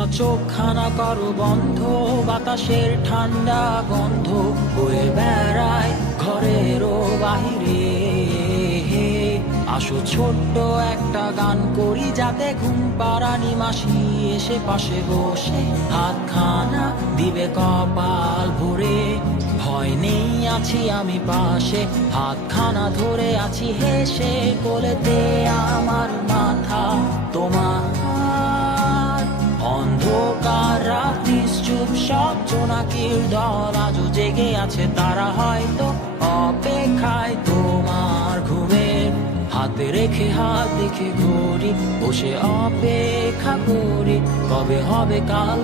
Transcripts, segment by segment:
খোলা চোখখানা করো বন্ধ, বাতাসের ঠান্ডা গন্ধ বয়ে বেড়ায় ঘরেরও বাহিরে। আসো ছোট্ট একটা গান করি, যাতে ঘুম পাড়ানি মাসি এসে পাশে বসে হাতখানা দিবে কপাল ভরে। ভয় নেই, আছি আমি পাশে, হাতখানা ধরে আছি হেসে, কোলেতে আমার মাথা তোমার। অন্ধকার রাত্রি চুপ, সব জোনাকির দল আজও জেগে আছে, তারা হয়তো অপেক্ষায় তোমার ঘুমের। হাতে রেখে হাত দেখে ঘড়ি, বসে অপেক্ষা করি, কবে হবে কাল,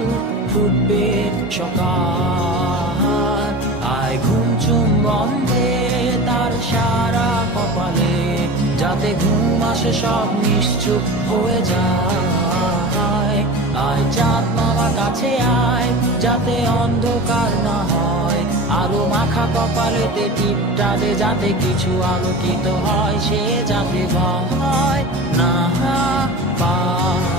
ফুটবে সকাল। আয় ঘুম চুম বন্ধে তার সারা কপালে, যাতে ঘুম আসে সব নিশ্চুপ হয়ে যায়। আয় চাঁদ মামা কাছে আয়, যাতে অন্ধকার না হয়, আলো মাখা কপালেতে টিপটা দে, যাতে কিছু আলোকিত হয়, সে যাতে ভয় না পায়।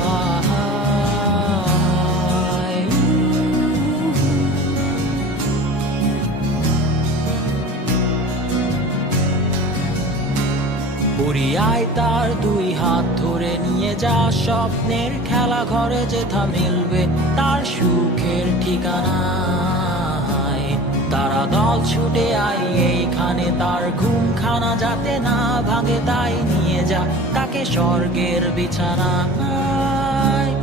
পরিয়ায় তার দুই হাত ধরে নিয়ে যা, স্বপ্নের খেলা ঘরে যেথা মিলবে তার সুখের ঠিকানা। তারা দল ছুটে আই এইখানে, তার ঘুমখানা যাতে না ভাঙে, তাই নিয়ে যা তাকে স্বর্গের বিছানায়।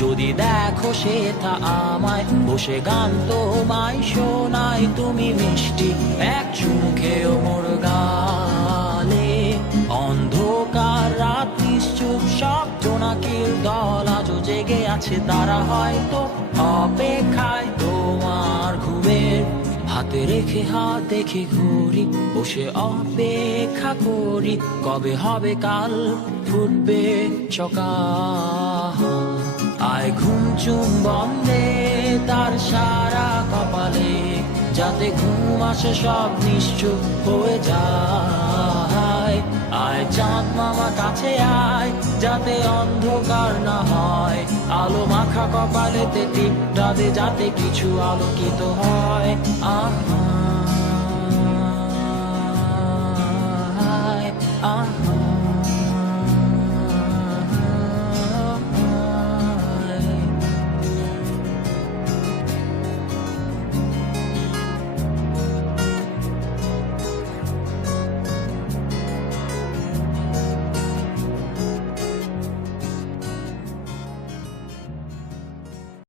যদি দেখো সে তা আমায় বসে গান তোমায় শোনায়, তুমি মিষ্টি এক চুমু খেয়েও মোর গালে। অন্ধকার রাত্রি চুপ, সব জোনাকির দল আজও জেগে আছে, তারা হয়তো অপেক্ষায় তোমার ঘুমের। হাতে রেখে হাত দেখে ঘুরি, বসে অপেক্ষা করি, কবে হবে কাল, ফুটবে সকাল। আয় ঘুম চুম বন্ধে তার সারা কপালে, যাতে ঘুম আসে সব নিশ্চুপ হয়ে যায়। আয় চাঁদ মামা কাছে আয়, যাতে অন্ধকার না হয়, আলো মাখা কপালেতে টিপটা দে, যাতে কিছু আলোকিত হয়। আহা আহা।